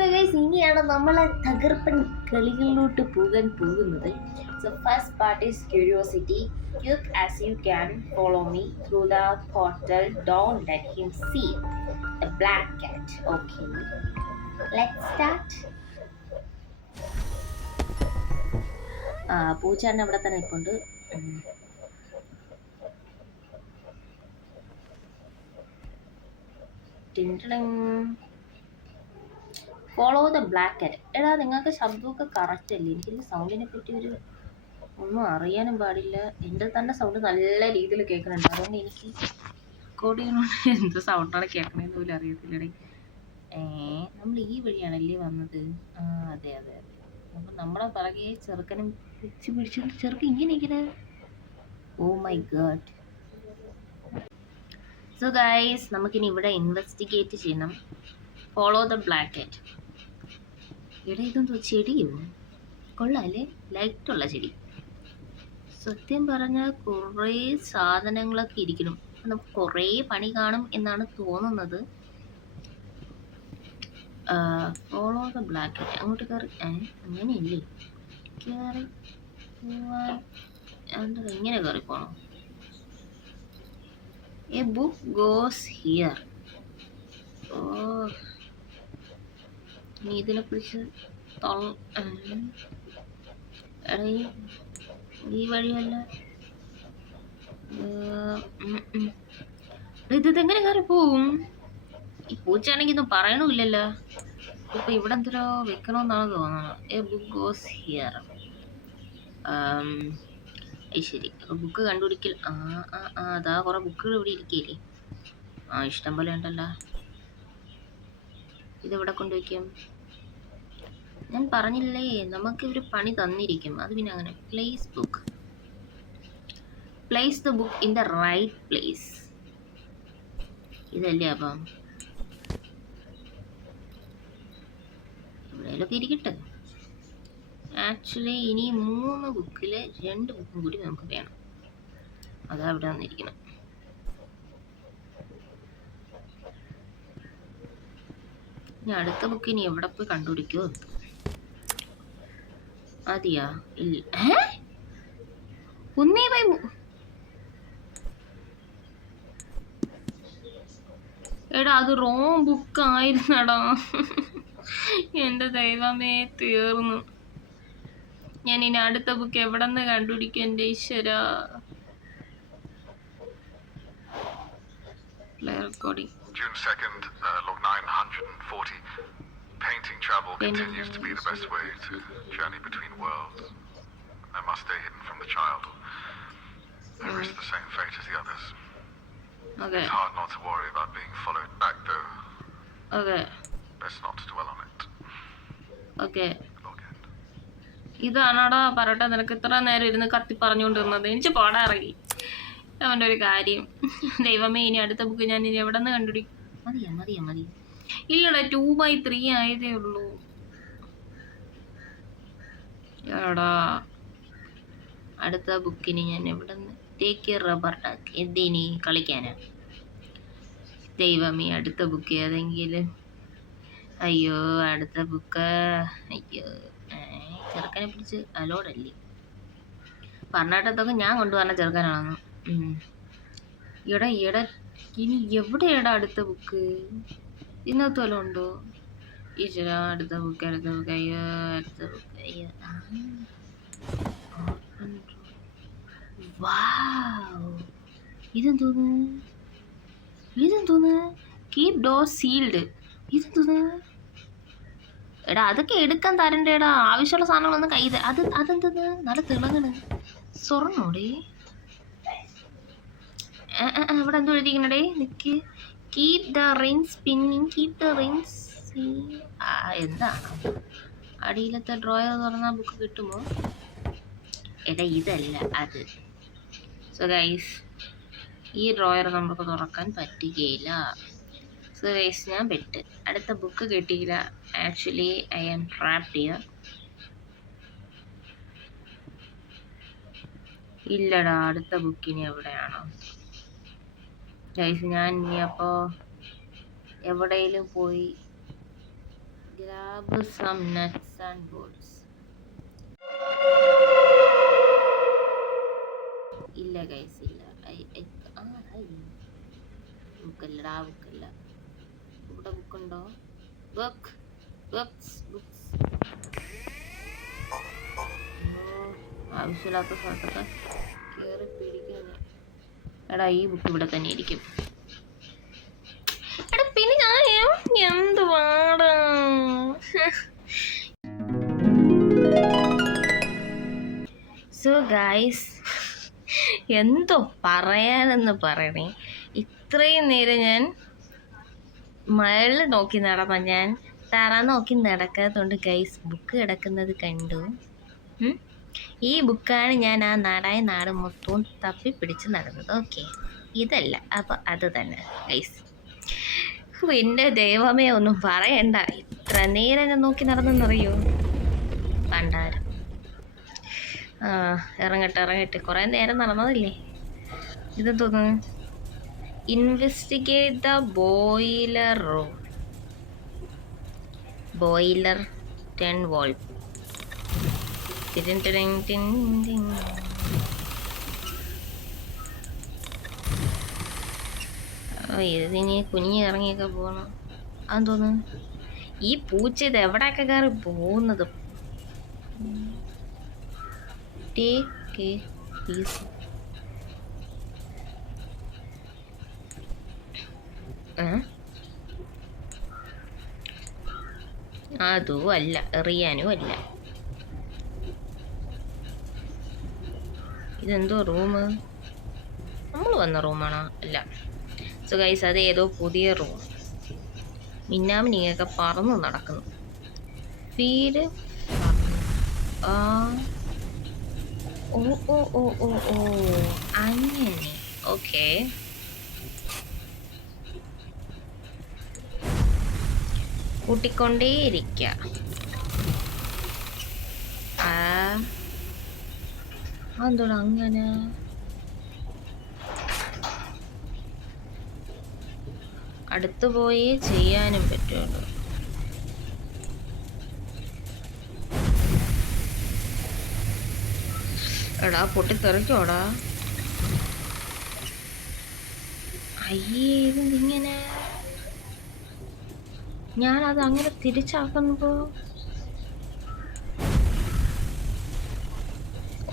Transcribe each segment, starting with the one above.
So guys, ഇനിയാണ് നമ്മളെ തകർപ്പൻ കളികളിലോട്ട് പോകാൻ പോകുന്നത്. So first part is curiosity. Quick as you can, follow me through the portal. Don't let him see the black cat. Okay, let's start. പൂച്ചാണ്ട് അവിടെ തന്നെ ഇപ്പുണ്ട്. Follow the black cat. എടാ, നിങ്ങൾക്ക് ശബ്ദമൊക്കെ കറക്റ്റ് അല്ലേ? എനിക്ക് സൗണ്ടിനെ പറ്റി ഒന്നും അറിയാനും പാടില്ല. എൻ്റെ തന്നെ സൗണ്ട് നല്ല രീതിയിൽ കേൾക്കുന്നുണ്ട്. അതുകൊണ്ട് എനിക്ക് റെക്കോർഡ് ചെയ്യുന്നത് എന്ത് സൗണ്ടാണ് കേൾക്കണതെന്ന് പോലും അറിയത്തില്ലടേ. നമ്മൾ ഈ വഴിയാണല്ലേ വന്നത്? അതെ അതെ അതെ. അപ്പം നമ്മളെ പിറകെ ചെറുക്കനും പിടിച്ചിട്ട് ചെറുക്കൻ ഇങ്ങനെ. Oh my God. So guys, നമുക്കിനി ഇവിടെ ഇൻവെസ്റ്റിഗേറ്റ് ചെയ്യണം. Follow the black cat. ഇവിടെ ഇതെന്തോ ചെടിയോ? കൊള്ളാല്ലേ, ലൈറ്റുള്ള ചെടി. സത്യം പറഞ്ഞാൽ കുറേ സാധനങ്ങളൊക്കെ ഇരിക്കണം. നമുക്ക് കുറേ പണി കാണും എന്നാണ് തോന്നുന്നത്. Follow the black cat. അങ്ങോട്ട് കയറി. അങ്ങനെയല്ലേ കയറി പോവാൻ? ഇങ്ങനെ കയറി പോണോ? A book goes here. ഓ, നീ ഇതിനെ പിടിച്ച് ഈ വഴിയല്ല. ഇതെങ്ങനെ കയറി പോവും? ഈ പൂച്ചയാണെങ്കിൽ ഇതൊന്നും പറയണമില്ലല്ലോ. ഇപ്പൊ ഇവിടെ എന്തോ വെക്കണമെന്നാണ് തോന്നുന്നത്. A book goes here. ശരി, ബുക്ക് കണ്ടുപിടിക്കൽ. അതാ കുറെ ബുക്കുകൾ ഇവിടെ ഇരിക്കല്ലേ. ഇഷ്ടം പോലെ ഉണ്ടല്ലോ. ഇതെവിടെ കൊണ്ടുവയ്ക്കും? ഞാൻ പറഞ്ഞില്ലേ, നമുക്ക് ഇവർ പണി തന്നിരിക്കും. അത് പിന്നെ അങ്ങനെ. Place book. Place the book in the right place. ഇതല്ലേ അപ്പം? എവിടെയൊക്കെ ഇരിക്കട്ടെ. ആക്ച്വലി ഇനി 3 ബുക്കിൽ 2 ബുക്കും കൂടി നമുക്ക് വേണം. അതാ ഇവിടെ വന്നിരിക്കണം. ഇനി അടുത്ത ബുക്ക് ഇനി എവിടെ പോയി കണ്ടുപിടിക്കുമോ? അതെയാ? ഇല്ല. ഒന്നേ പോയി. എടാ, അത് റോങ് ബുക്ക് ആയിരുന്നടാ. എൻ്റെ ദൈവമേ, തീർന്നു. ഞാൻ ഇനി അടുത്ത ബുക്ക് എവിടെ നിന്ന് കണ്ടുപിടിക്കും? എൻ്റെ ഈശ്വര. Play recording. June 2nd, log 940. Painting travel continues to be the best way to journey between worlds. I must stay hidden from the child. I risk the same fate as the others. Okay. It's hard not to worry about being followed back, though. Okay. Best not to dwell on it. Okay. Log end. ഇതാണോടാ പറട്ടെ നിനക്ക് ഇത്ര നേരം ഇരുന്ന് കത്തി പറഞ്ഞുകൊണ്ടിരുന്നത്? എനിക്ക് പാടാറങ്ങി അവൻ്റെ ഒരു കാര്യം. ദൈവമേ, ഇനി അടുത്ത ബുക്ക് ഞാൻ ഇനി എവിടെ നിന്ന് കണ്ടുപിടിക്കും? മതി. ഇല്ലടാ, 2/3 ആയതേ ഉള്ളൂ. എടാ, അടുത്ത ബുക്കിന് ഞാൻ എവിടെ നിന്ന്? Take rubber duck. എന്തിനി കളിക്കാനാ? ദൈവമേ, അടുത്ത ബുക്ക് ഏതെങ്കിലും. അയ്യോ, അടുത്ത ബുക്ക്. അയ്യോ, ചെറുക്കനെ പിടിച്ച് അലോഡല്ലേ. പറഞ്ഞിട്ടത്തൊക്കെ ഞാൻ കൊണ്ടുവന്ന ചെറുക്കനാണെന്ന്. ഈടെ ഇനി എവിടെയാടാ അടുത്ത ബുക്ക്? ഇന്നത്തെ വല്ലതും ഉണ്ടോ? ഈശ്വരാ, അടുത്ത ബുക്ക്. അയ്യോ, അടുത്ത ബുക്ക്. അയ്യോ, ഇതെന്തോന്ന്? Keep door sealed. ഇതെന്തോന്ന്? എടാ, അതൊക്കെ എടുക്കാൻ തരണ്ടേടാ. ആവശ്യമുള്ള സാധനങ്ങളൊന്നും കയ്യിൽ. അതെന്തോന്ന്? നല്ല തിളങ്ങണ് സ്വർണ്ണോടേ. ഇവിടെ എന്തോ എഴുതിക്കണടേ? നിക്ക്. Keep the ring spinning. Keep the rings. എന്താണ് അടിയിലത്തെ ഡ്രോയർ തുറന്നാൽ ബുക്ക് കിട്ടുമോ? എടാ, ഇതല്ല അത്. സോ ഗൈസ്, ഈ ഡ്രോയർ നമുക്ക് തുറക്കാൻ പറ്റുകയില്ല. സോ ഗൈസ്, ഞാൻ പെട്ട്. അടുത്ത ബുക്ക് കിട്ടിയില്ല. Actually I am trapped here. ഇല്ലടാ, അടുത്ത ബുക്കിന് എവിടെയാണോ? ഗൈസ്, ഞാൻ ഇനി അപ്പോൾ എവിടെയെങ്കിലും പോയി grab some nuts and bolts. ഇല്ല ഗൈസ് ഇല്ല. ബുക്കല്ലടാ ബുക്കല്ല. ഇവിടെ ബുക്കുണ്ടോ? ബുക്സ് ആവശ്യമില്ലാത്ത സ്ഥലത്തൊക്കെ കയറി പിടിക്കുന്നു. എടാ ഈ ബുക്ക് ഇവിടെ തന്നെ ഇരിക്കും. എടാ പിന്നെ ഞാൻ എന്ത് പാടാ. സോ ഗൈസ്, എന്തോ പറയാനെന്ന് പറയണേ. ഇത്രയും നേരം ഞാൻ മഴ നോക്കി നടന്ന ഞാൻ തറ നോക്കി നടക്കാത്തതുകൊണ്ട് ഗൈസ് ബുക്ക് കിടക്കുന്നത് കണ്ടു. ഈ ബുക്കാണ് ഞാൻ ആ നാട് മൊത്തവും തപ്പി പിടിച്ച് നടന്നത്. ഓക്കെ, ഇതല്ല അപ്പോൾ അത് തന്നെ ഗൈസ്. എൻ്റെ ദൈവമേ ഒന്നും പറയണ്ട. ഇത്ര നേരം ഞാൻ നോക്കി നടന്നെന്നറിയോ പണ്ടാരം. ഇറങ്ങട്ടെ കുറേ നേരം നടന്നതല്ലേ. ഇതെന്തോന്ന്? Investigate the boiler room. Boiler 10 volt. ഇതിനി കുഞ്ഞി ഇറങ്ങിയൊക്കെ പോകണം. അതെന്തോന്ന്? ഈ പൂച്ച ഇത് എവിടെയൊക്കെ കയറി പോകുന്നത്? അതും അല്ല, എറിയാനും അല്ല. ഇതെന്തോ റൂം? നമ്മൾ വന്ന റൂമാണോ? അല്ല. സോ ഗൈസ്, അത് ഏതോ പുതിയ റൂം. മിന്നാമിനിയൊക്കെ പറന്ന് നടക്കുന്നു. ഫീഡ് ഓ അങ്ങനെ. ഓക്കെ, കൂട്ടിക്കൊണ്ടേയിരിക്ക. എന്തോടാ അങ്ങനെ? അടുത്ത് പോയി ചെയ്യാനും പറ്റുള്ളൂ. എടാ പൊട്ടിത്തെറിക്കോടാ. അയ്യേ, ഇതെന്തിങ്ങനെ? ഞാനത് അങ്ങനെ തിരിച്ചാക്കുമ്പോ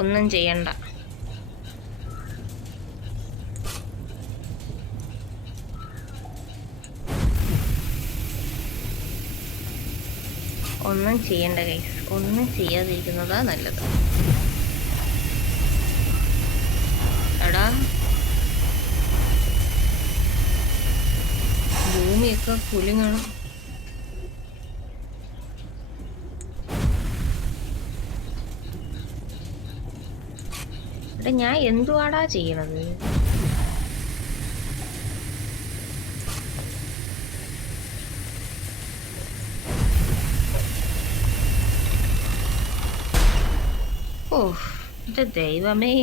ഒന്നും ചെയ്യണ്ട. ഒന്നും ചെയ്യണ്ട ഗൈസ്, ഒന്നും ചെയ്യാതിരിക്കുന്നതാ നല്ലത്. എടാ ഭൂമിയൊക്കെ കുലുങ്ങണം. എടാ ഞാൻ എന്തുവാടാ ചെയ്യണത്? ഓ എൻ്റെ ദൈവമേ,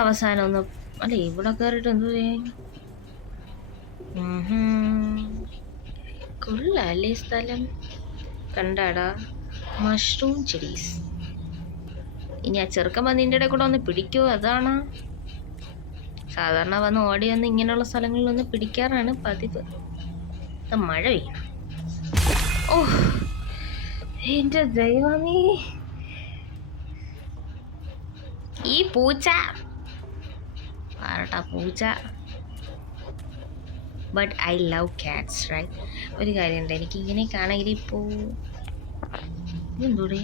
അവസാനം ഒന്ന് അല്ല ഇവിടെ കയറിയിട്ട് എന്തു ചെയ്യാൻ? കൊള്ളാല്ലേ സ്ഥലം? കണ്ടാടാ മഷ്റൂം ചെടീസ്. ഇനി ആ ചെറുക്കൻ വന്ന് ഇതിൻ്റെ ഇടയിൽ കൂടെ ഒന്ന് പിടിക്കുമോ? അതാണ് സാധാരണ വന്ന് ഓടി വന്ന് ഇങ്ങനെയുള്ള സ്ഥലങ്ങളിൽ ഒന്ന് പിടിക്കാറാണ് പതിവ്. മഴ പെയ്യണം. ഓ എൻ്റെ ദൈവമേ, ഈ പൂച്ച ആരട്ടാ പൂച്ച? But I love cats right. ഒരു കാര്യമുണ്ട്, എനിക്ക് ഇങ്ങനെയൊക്കെ ആണെങ്കിൽ ഇപ്പോൾ എന്തൂടെ?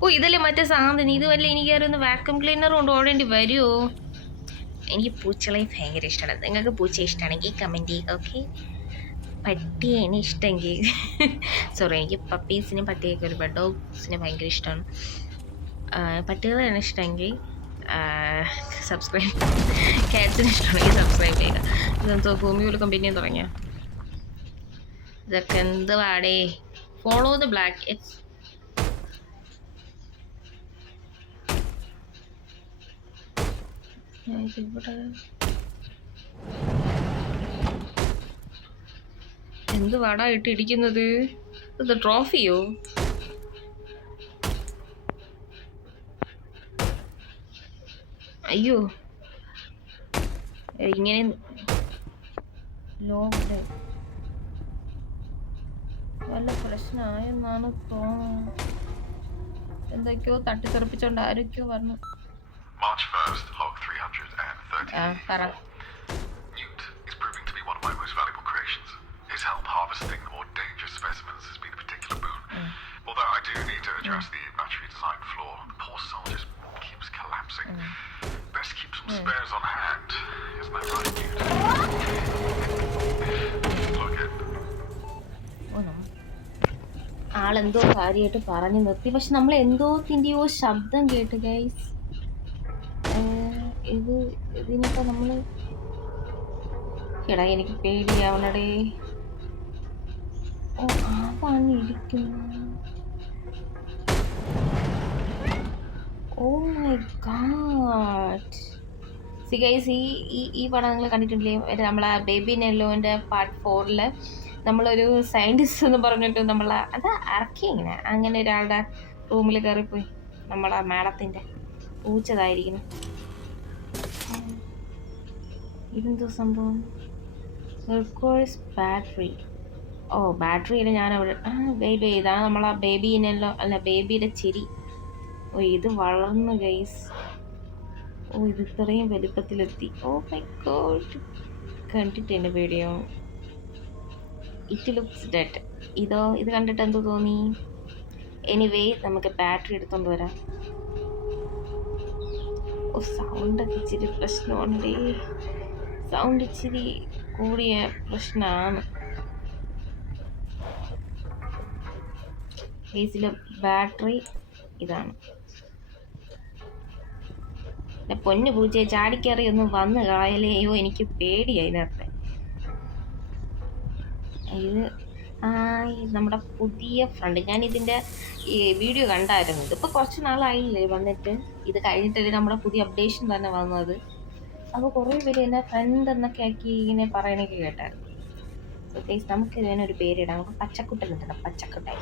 ഓ ഇതല്ലേ മറ്റേ സാധനം. ഇതുമല്ലേ എനിക്ക് ഒന്ന് വാക്യൂം ക്ലീനർ കൊണ്ട് ഓടേണ്ടി വരുമോ? എനിക്ക് പൂച്ചകളെ ഭയങ്കര ഇഷ്ടമാണ്. നിങ്ങൾക്ക് പൂച്ച ഇഷ്ടമാണെങ്കിൽ കമൻറ്റ് ചെയ്യുക. ഓക്കെ, പട്ടിയാണ് ഇഷ്ടമെങ്കിൽ സോറി, എനിക്ക് പപ്പീസിനും പട്ടിയൊക്കെ ഒരുപാട് ഡോഗ്സിനെ ഭയങ്കര ഇഷ്ടമാണ്. പട്ടികളാണ് ഇഷ്ടമെങ്കിൽ സബ്സ്ക്രൈബ്. ക്യാറ്റ്സിന് ഇഷ്ടമാണെങ്കിൽ സബ്സ്ക്രൈബ് ചെയ്യുക. ഇതെന്തോ ഭൂമി കുലുക്കം പിന്നെയും തുടങ്ങിയ ഇതൊക്കെ എന്ത് പാടേ? Follow the black X. ഇവിടെ എന്ത് വാടാ ഇട്ടിരിക്കുന്നത്? ഇത് ട്രോഫിയോ? അയ്യോ, ഇങ്ങനെ ലോങ് വല്ല പ്രശ്നമായെന്നാണ് തോന്നുന്നത്. എന്തൊക്കെയോ തട്ടിത്തെറിപ്പിച്ചോണ്ട് ആരൊക്കെയോ പറഞ്ഞു. March 1st, log 330. പറ. Newt is proving to be one of my most valuable creations. His help harvesting the more dangerous specimens has been a particular boon. Although I do need to address the battery design flaw. The poor soul just keeps collapsing. Best keep some spares on hand. Isn't that right, Newt? Look it. ആളെന്തോ കാര്യമായിട്ട് പറഞ്ഞു നിർത്തി. പക്ഷെ നമ്മൾ എന്തോത്തിൻ്റെയോ ശബ്ദം കേട്ട് guys. ഇതിനിപ്പോ നമ്മള് എടാ എനിക്ക് പേടിയാവണടേ. ഓ അതാണ് ഇരിക്കുന്നത്. Oh my God. See guys, ഈ പടം നിങ്ങൾ കണ്ടിട്ടില്ലേ? നമ്മളെ ബേബി നെല്ലോൻ്റെ പാർട്ട് 4 നമ്മളൊരു സയൻറ്റിസ്റ്റ് എന്ന് പറഞ്ഞിട്ട് അത് ഇറക്കി ഇങ്ങനെ അങ്ങനെ ഒരാളുടെ റൂമിൽ കയറിപ്പോയി നമ്മളെ മാഡത്തിൻ്റെ പൂച്ചതായിരിക്കുന്നു. ഇതെന്തോ സംഭവം? ബാറ്ററി. ഓ ബാറ്ററിയിൽ ഞാൻ അവിടെ ബേബി, ഇതാണ് നമ്മളെ ബേബീനെല്ലോ അല്ല ബേബിയുടെ ചിരി. ഓ ഇത് വളർന്നു ഗൈസ്. ഓ ഇത് ഇത്രയും വലുപ്പത്തിലെത്തി. ഓ മൈ ഗോഡ്, കണ്ടിട്ട് എൻ്റെ പേടിയാവും. It looks dead. ഇത് കണ്ടിട്ട് എന്തോ തോന്നി? എനിവേ നമുക്ക് ബാറ്ററി എടുത്തോണ്ട് വരാം. ഓ സൗണ്ടൊക്കെ ഇച്ചിരി പ്രശ്നമുണ്ട്. സൗണ്ട് ഇച്ചിരി കൂടിയ പ്രശ്നമാണ്. ഇതിലെ ബാറ്ററി ഇതാണ്. പൊന്നു പൂച്ചയെ ചാടിക്കറി ഒന്ന് വന്ന് കളയലെയോ, എനിക്ക് പേടിയായി നേരത്തെ. ഇത് നമ്മുടെ പുതിയ ഫ്രണ്ട്. ഞാൻ ഇതിൻ്റെ ഈ വീഡിയോ കണ്ടായിരുന്നു. ഇതിപ്പോൾ കുറച്ച് നാളായില്ലേ വന്നിട്ട്. ഇത് കഴിഞ്ഞിട്ടല്ലേ നമ്മുടെ പുതിയ അപ്ഡേഷൻ തന്നെ വന്നത്. അപ്പോൾ കുറേ പേര് എന്നെ ഫ്രണ്ട് എന്നൊക്കെ ആക്കി ഇങ്ങനെ പറയണൊക്കെ കേട്ടായിരുന്നു. സോ ഗൈസ്, നമുക്ക് ഇതിനൊരു പേരിടാം. നമുക്ക് പച്ചക്കുട്ടൻ എന്നിടാം. പച്ചക്കുട്ടൻ,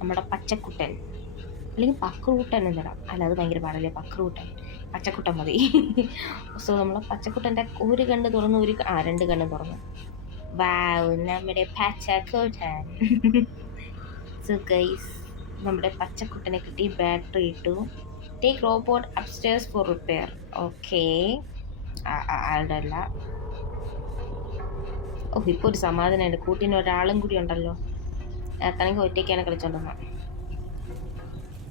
നമ്മുടെ പച്ചക്കുട്ടൻ. അല്ലെങ്കിൽ പക്രൂട്ടൻ എന്നിടാം. അല്ല അത് ഭയങ്കര പാടല്ലേ, പക്രൂട്ടൻ. പച്ചക്കുട്ടൻ മതി. സോ നമ്മൾ പച്ചക്കുട്ടൻ്റെ ഒരു കണ്ണ് തുറന്ന് രണ്ട് കണ്ണ് തുറന്നു. വാവ്, നമ്മുടെ പച്ചക്കുട്ടൻ. സോ ഗൈസ്, നമ്മുടെ പച്ചക്കുട്ടനെ കിട്ടി. ബാറ്ററി ഇട്ടു. Take robot upstairs for repair. Okay, ആളുടെ അല്ല. ഓ ഇപ്പോൾ ഒരു സമാധാനമുണ്ട്. കൂട്ടിന് ഒരാളും കൂടി ഉണ്ടല്ലോ. നേരത്താണെങ്കിൽ ഒറ്റയ്ക്കാണ് കളിച്ചോണ്ടെന്ന്.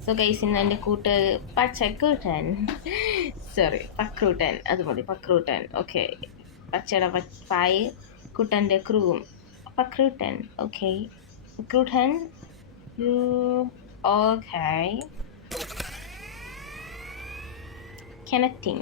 സോ ഗൈസ്, ഇന്ന് എൻ്റെ കൂട്ട് പച്ചക്കുട്ടൻ, സോറി പക്രൂട്ടൻ, അത് മതി പക്രൂട്ടൻ. ഓക്കെ, പച്ചയുടെ പായ്, കുട്ടൻ്റെ ക്രൂവും Pakruttan. Okay Pakruttan, you okay. Connecting.